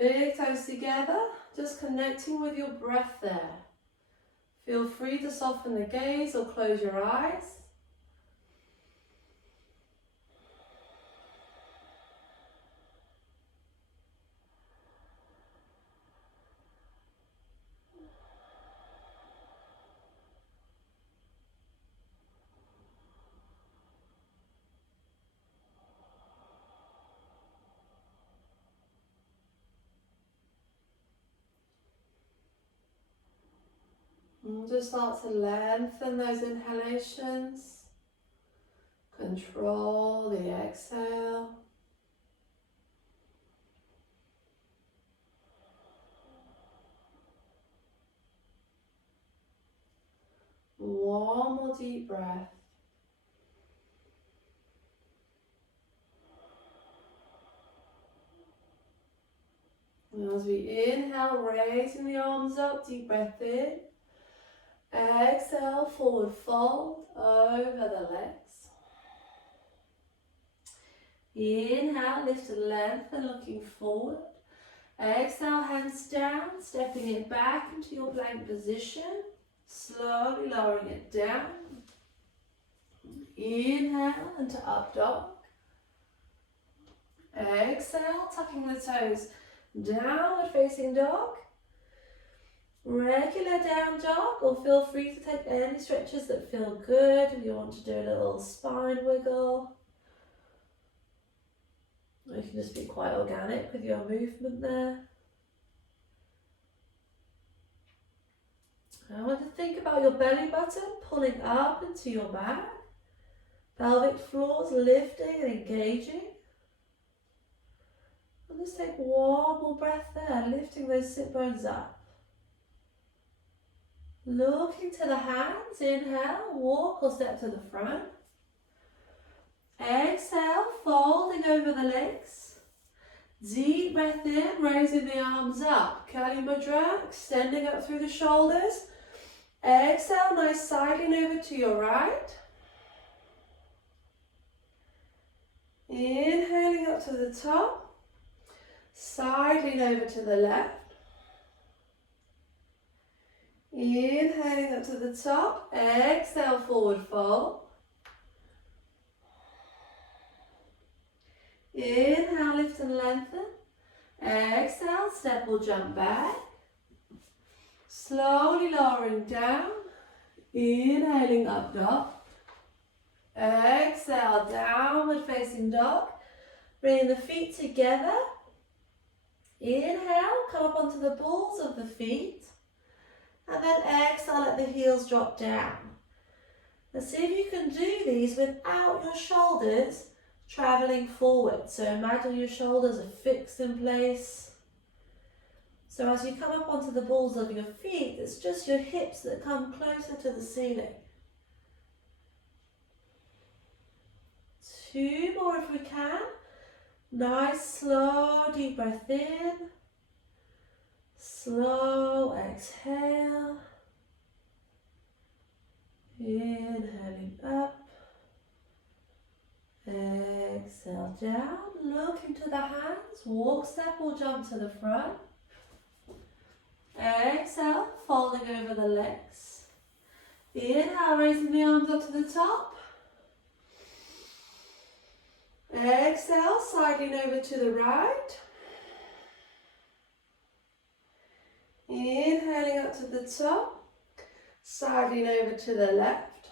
Big toes together, just connecting with your breath there. Feel free to soften the gaze or close your eyes. And just start to lengthen those inhalations. Control the exhale. One more deep breath. And as we inhale, raising the arms up, deep breath in. Exhale, forward fold over the legs. Inhale, lift and lengthen, looking forward. Exhale, hands down, stepping it back into your plank position. Slowly lowering it down. Inhale into up dog. Exhale, tucking the toes, downward facing dog. Regular down dog, or feel free to take any stretches that feel good. If you want to do a little spine wiggle, or you can just be quite organic with your movement there. I want to think about your belly button pulling up into your back, pelvic floors lifting and engaging. And just take one more breath there, lifting those sit bones up. Looking to the hands, inhale, walk or step to the front. Exhale, folding over the legs. Deep breath in, raising the arms up. Kali Mudra, extending up through the shoulders. Exhale, nice sidling over to your right. Inhaling up to the top. Sidling over to the left. Inhaling up to the top, exhale, forward fold. Inhale, lift and lengthen. Exhale, step or jump back. Slowly lowering down. Inhaling up dog. Exhale, downward facing dog. Bringing the feet together. Inhale, come up onto the balls of the feet. And then exhale, let the heels drop down. Now see if you can do these without your shoulders traveling forward. So imagine your shoulders are fixed in place. So as you come up onto the balls of your feet, it's just your hips that come closer to the ceiling. 2 more if we can. Nice, slow, deep breath in. Slow exhale. Inhaling up. Exhale down. Look into the hands. Walk, step or jump to the front. Exhale, folding over the legs. Inhale, raising the arms up to the top. Exhale, sidling over to the right. Inhaling up to the top, sidling over to the left.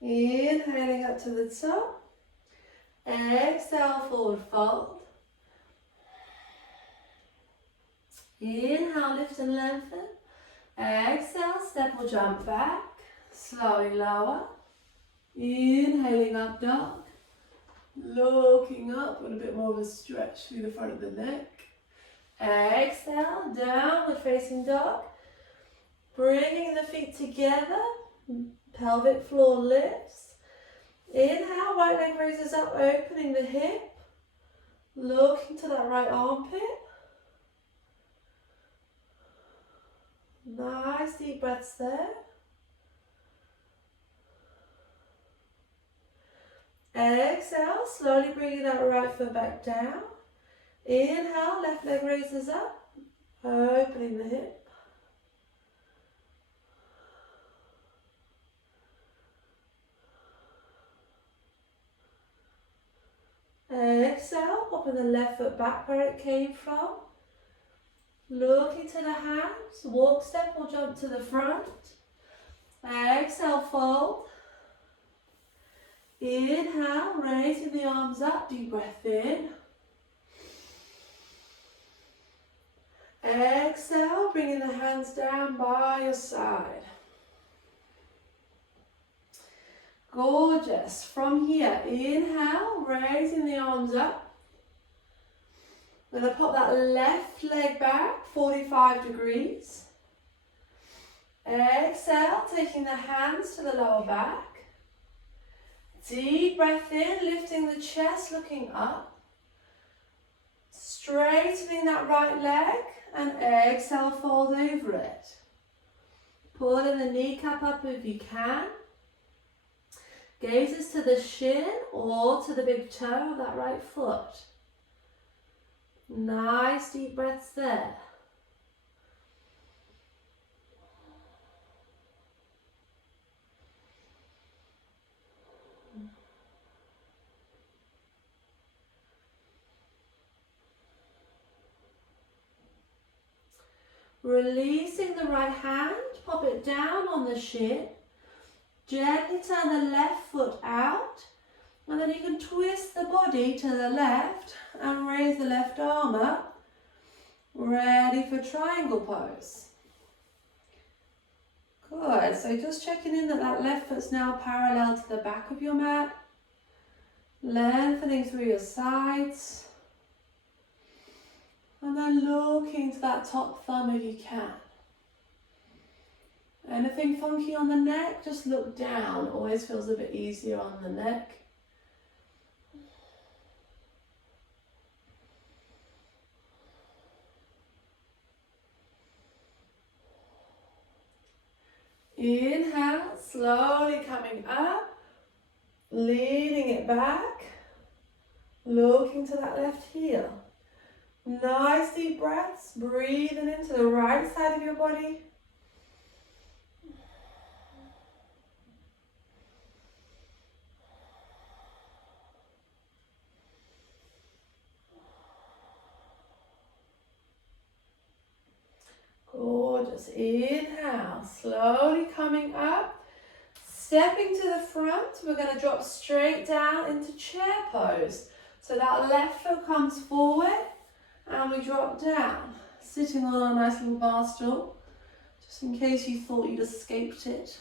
Inhaling up to the top. Exhale, forward fold. Inhale, lift and lengthen. Exhale, step or jump back. Slowly lower. Inhaling up dog. Looking up with a bit more of a stretch through the front of the neck. Exhale, downward facing dog. Bringing the feet together. Pelvic floor lifts. Inhale, right leg raises up, opening the hip. Looking to that right armpit. Nice deep breaths there. Exhale, slowly bringing that right foot back down. Inhale, left leg raises up, opening the hip. Exhale, popping the left foot back where it came from. Looking to the hands, walk, step or jump to the front. Exhale, fold. Inhale, raising the arms up, deep breath in. Exhale, bringing the hands down by your side. Gorgeous. From here, inhale, raising the arms up. We're going to pop that left leg back, 45 degrees. Exhale, taking the hands to the lower back. Deep breath in, lifting the chest, looking up. Straightening that right leg and exhale, fold over it. Pulling the kneecap up if you can. Gazes to the shin or to the big toe of that right foot. Nice deep breaths there. Releasing the right hand, pop it down on the shin. Gently turn the left foot out, and then you can twist the body to the left and raise the left arm up. Ready for triangle pose. Good, so just checking in that that left foot's now parallel to the back of your mat. Lengthening through your sides. And then looking to that top thumb if you can. Anything funky on the neck, just look down. Always feels a bit easier on the neck. Inhale, slowly coming up, leaning it back, looking to that left heel. Nice deep breaths, breathing into the right side of your body. Gorgeous. Inhale, slowly coming up, stepping to the front. We're going to drop straight down into chair pose. So that left foot comes forward and we drop down, sitting on our nice little bar stool, just in case you thought you'd escaped it.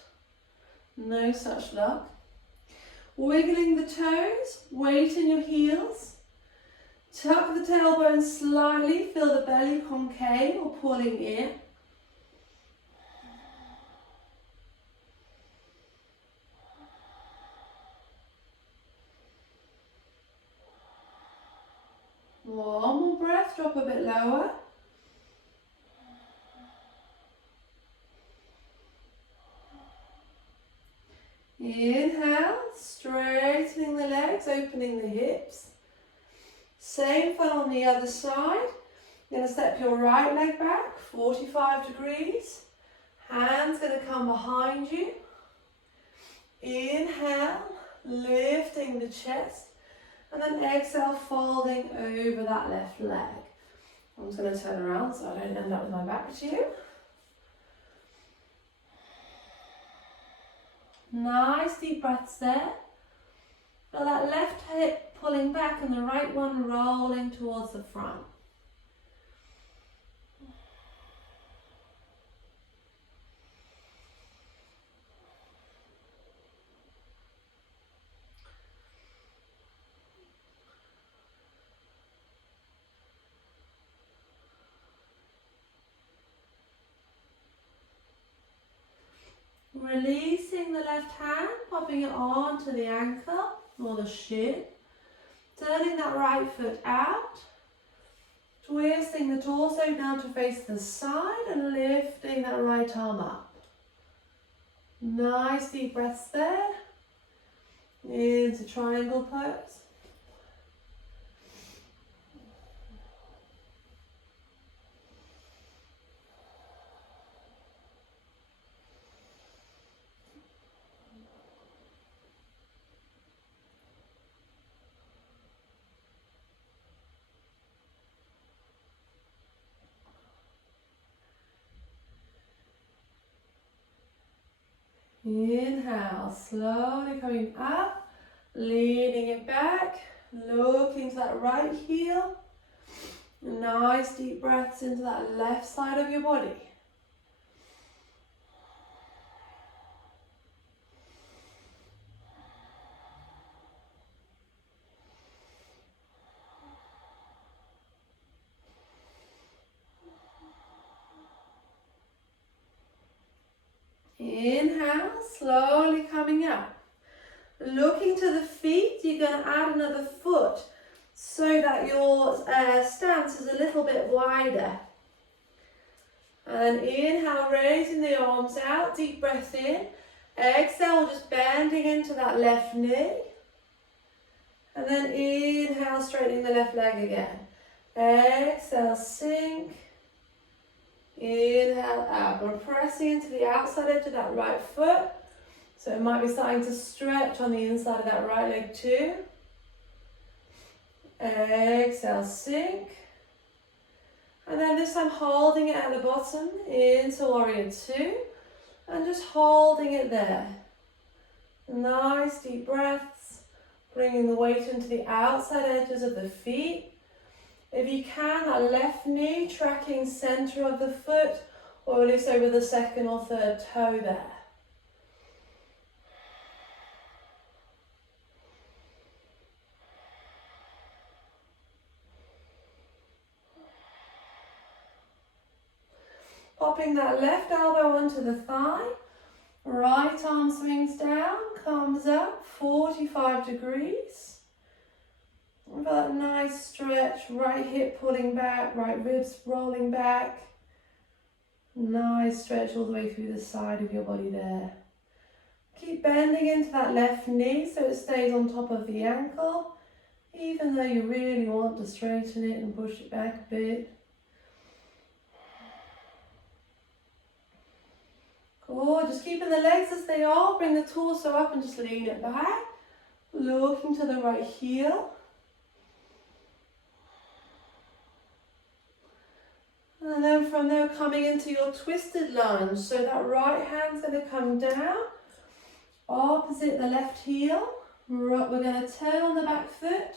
No such luck. Wiggling the toes, weight in your heels. Tuck the tailbone slightly, feel the belly concave or pulling in. One more breath, drop a bit lower. Inhale, straightening the legs, opening the hips. Same fun on the other side. You're going to step your right leg back, 45 degrees. Hands going to come behind you. Inhale, lifting the chest. And then exhale, folding over that left leg. I'm just going to turn around so I don't end up with my back to you. Nice deep breaths there. Feel that left hip pulling back and the right one rolling towards the front. Releasing the left hand, popping it onto the ankle or the shin. Turning that right foot out. Twisting the torso down to face the side and lifting that right arm up. Nice deep breaths there. Into triangle pose. Inhale, slowly coming up, leaning it back, looking to that right heel. Nice deep breaths into that left side of your body. Inhale, slowly coming up. Looking to the feet, you're going to add another foot so that your stance is a little bit wider. And inhale, raising the arms out, deep breath in. Exhale, just bending into that left knee. And then inhale, straightening the left leg again. Exhale, sink. Inhale out. We're pressing into the outside edge of that right foot. So it might be starting to stretch on the inside of that right leg too. Exhale, sink. And then this time holding it at the bottom into Warrior Two. And just holding it there. Nice deep breaths. Bringing the weight into the outside edges of the feet. If you can, that left knee tracking center of the foot, or at least over the second or third toe there. Popping that left elbow onto the thigh, right arm swings down, comes up, 45 degrees. With that nice stretch, right hip pulling back, right ribs rolling back. Nice stretch all the way through the side of your body there. Keep bending into that left knee so it stays on top of the ankle, even though you really want to straighten it and push it back a bit. Cool, just keeping the legs as they are, bring the torso up and just lean it back. Looking to the right heel. And then from there, coming into your twisted lunge. So that right hand's going to come down, opposite the left heel. We're going to turn on the back foot.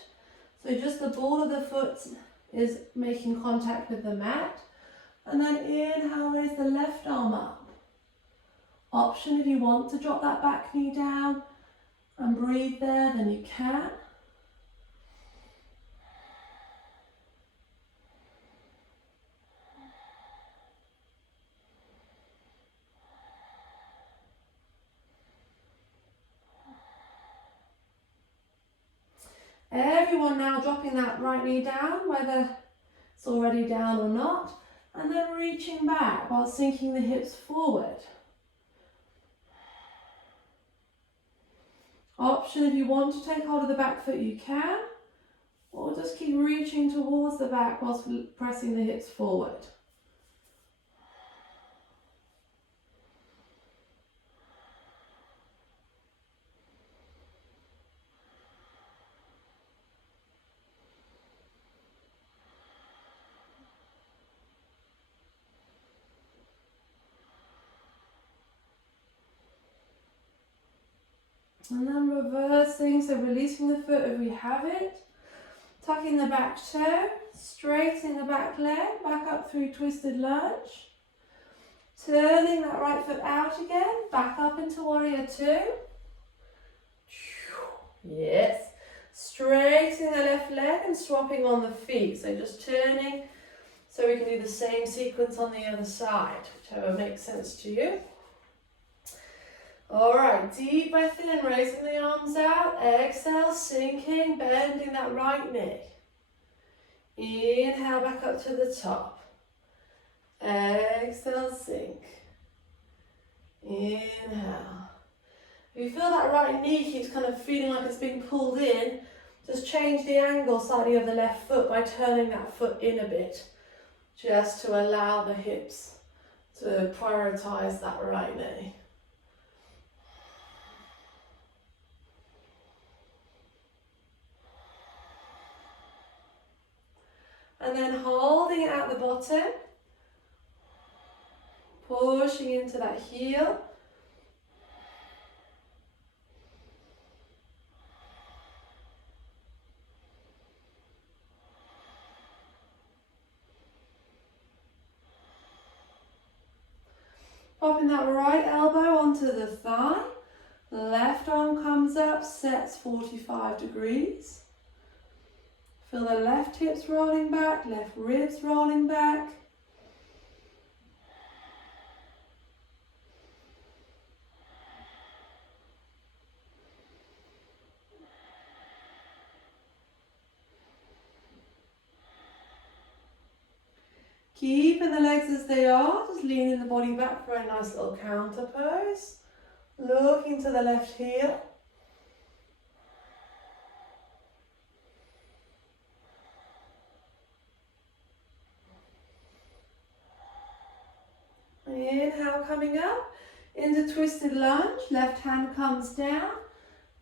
So just the ball of the foot is making contact with the mat. And then inhale, raise the left arm up. Option if you want to drop that back knee down and breathe there, then you can. Everyone now dropping that right knee down, whether it's already down or not, and then reaching back while sinking the hips forward. Option if you want to take hold of the back foot, you can, or just keep reaching towards the back whilst pressing the hips forward. And then reversing, so releasing the foot if we have it. Tucking the back toe, straightening the back leg, back up through twisted lunge. Turning that right foot out again, back up into Warrior Two. Yes. Straightening the left leg and swapping on the feet. So just turning, so we can do the same sequence on the other side, whichever makes sense to you. All right, deep breath in, raising the arms out. Exhale, sinking, bending that right knee. Inhale, back up to the top. Exhale, sink. Inhale. If you feel that right knee keeps kind of feeling like it's being pulled in, just change the angle slightly of the left foot by turning that foot in a bit, just to allow the hips to prioritize that right knee. And then holding it at the bottom, pushing into that heel. Popping that right elbow onto the thigh. Left arm comes up, sets 45 degrees. Feel the left hips rolling back, left ribs rolling back. Keeping the legs as they are, just leaning the body back for a nice little counter pose. Looking to the left heel. Inhale, coming up into twisted lunge. Left hand comes down.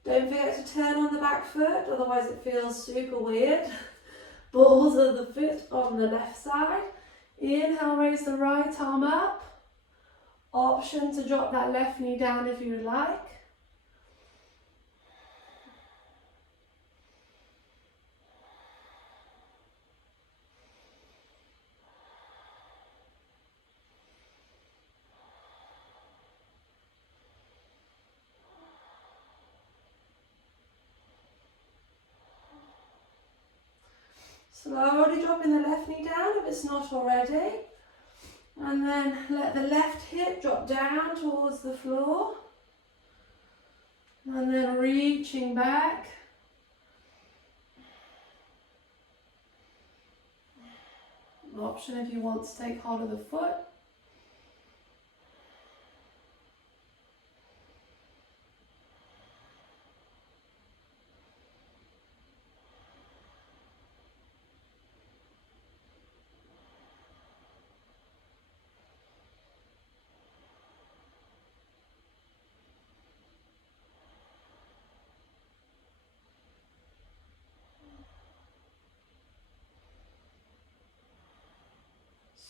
Don't forget to turn on the back foot, otherwise it feels super weird. Balls of the foot on the left side. Inhale, raise the right arm up. Option to drop that left knee down if you would like. Slowly dropping the left knee down if it's not already. And then let the left hip drop down towards the floor. And then reaching back. An option if you want to take hold of the foot.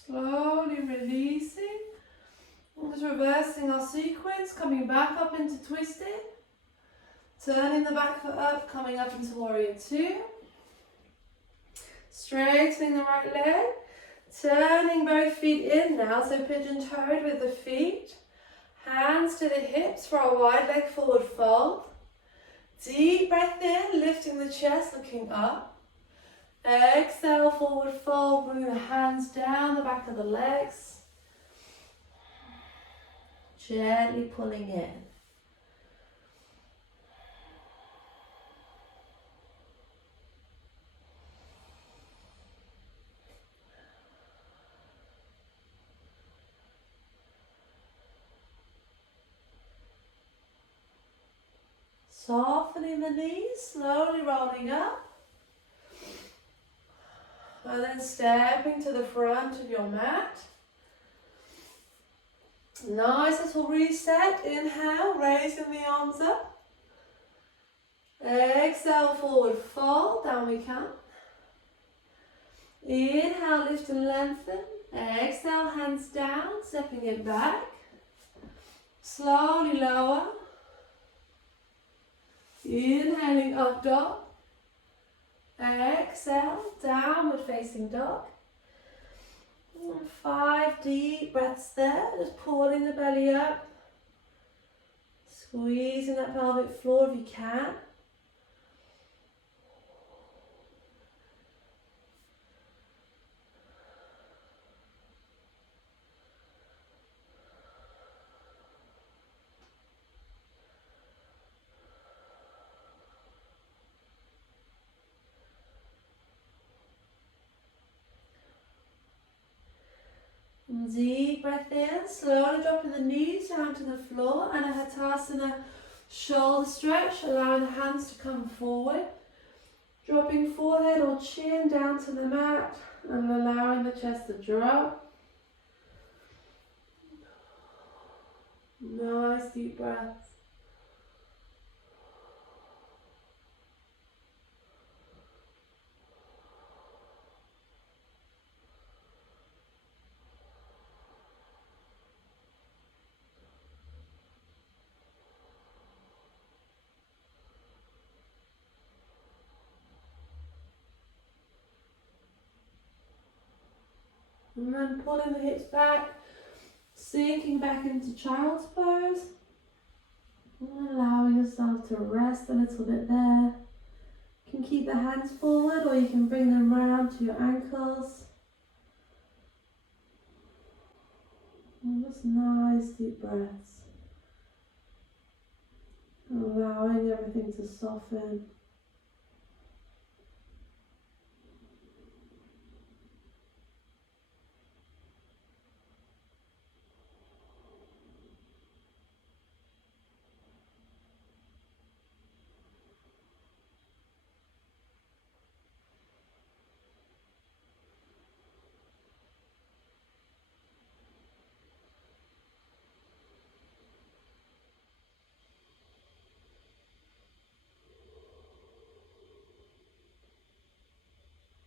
Slowly releasing. And just reversing our sequence, coming back up into twisted. Turning the back foot up, coming up into warrior two. Straightening the right leg. Turning both feet in now, so pigeon-toed with the feet. Hands to the hips for a wide leg forward fold. Deep breath in, lifting the chest, looking up. Exhale, forward fold, bringing the hands down the back of the legs. Gently pulling in. Softening the knees, slowly rolling up. And then stepping to the front of your mat. Nice little reset. Inhale, raising the arms up. Exhale, forward fold, down we come. Inhale, lift and lengthen. Exhale, hands down, stepping it back. Slowly lower. Inhaling up dog. Exhale, downward facing dog. 5 deep breaths there, just pulling the belly up. Squeezing that pelvic floor if you can. Deep breath in, slowly dropping the knees down to the floor, Anahatasana shoulder stretch, allowing the hands to come forward. Dropping forehead or chin down to the mat and allowing the chest to drop. Nice deep breaths. And then pulling the hips back, Sinking back into child's pose. And allowing yourself to rest a little bit there. You can keep the hands forward or you can bring them round to your ankles. And just nice deep breaths. Allowing everything to soften.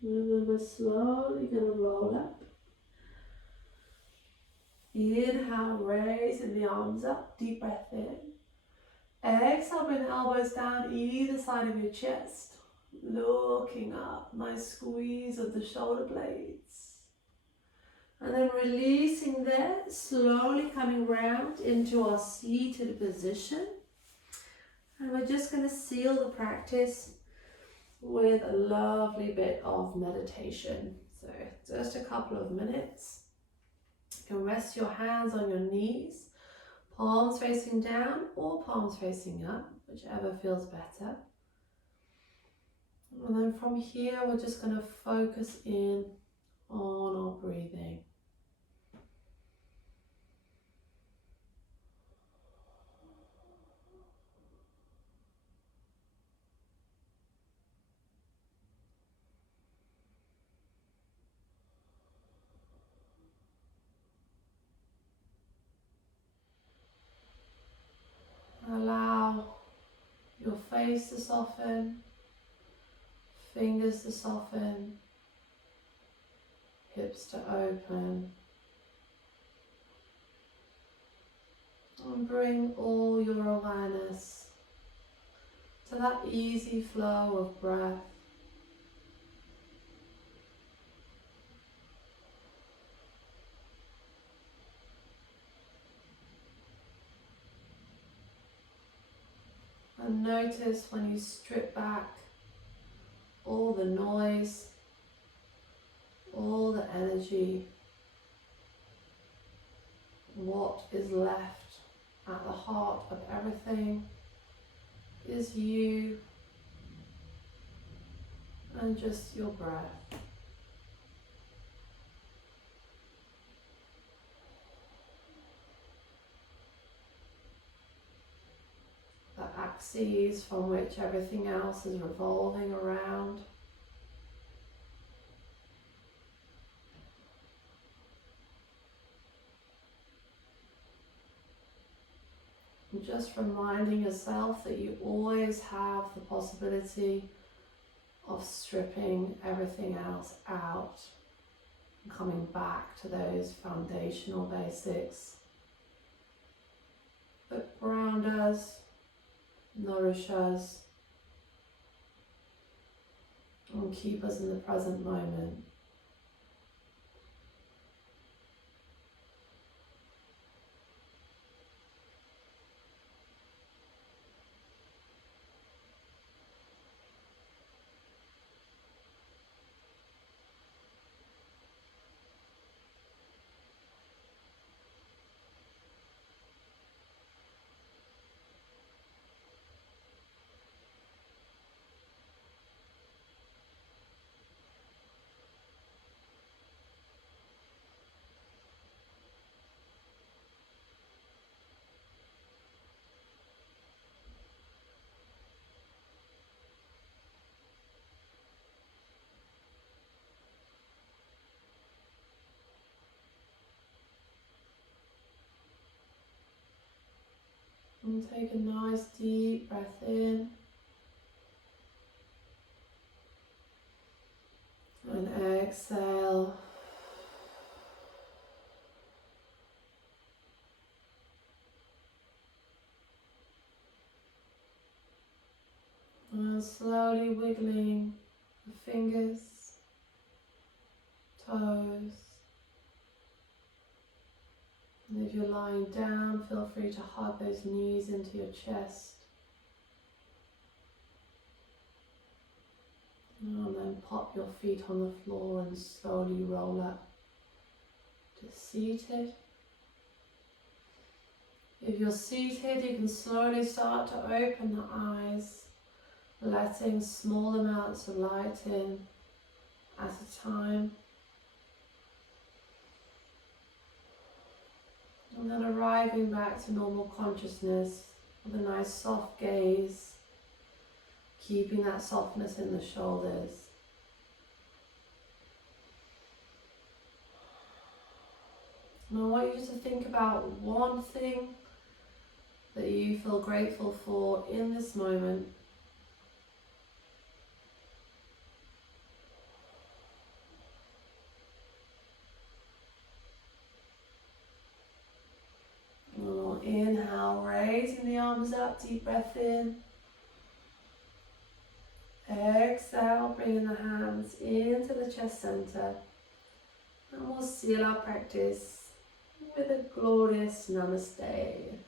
And then we're slowly going to roll up. Inhale, raising the arms up, deep breath in. Exhale, bring the elbows down either side of your chest. Looking up, nice squeeze of the shoulder blades. And then releasing there, slowly coming round into our seated position. And we're just going to seal the practice with a lovely bit of meditation. So just a couple of minutes. You can rest your hands on your knees, palms facing down or palms facing up, whichever feels better. And then from here, we're just going to focus in on our breathing. Allow your face to soften, fingers to soften, hips to open. And bring all your awareness to that easy flow of breath. And notice when you strip back all the noise, all the energy, what is left at the heart of everything is you and just your breath. The axes from which everything else is revolving around. And just reminding yourself that you always have the possibility of stripping everything else out and coming back to those foundational basics that ground us, nourish us, and keep us in the present moment. And take a nice deep breath in and exhale. And slowly wiggling the fingers, toes, And if you're lying down, feel free to hug those knees into your chest. And then pop your feet on the floor and slowly roll up to seated. If you're seated, you can slowly start to open the eyes, letting small amounts of light in at a time. And then arriving back to normal consciousness with a nice soft gaze, keeping that softness in the shoulders. And I want you to think about one thing that you feel grateful for in this moment. Inhale, raising the arms up, deep breath in. Exhale, bringing the hands into the chest center. And we'll seal our practice with a glorious namaste.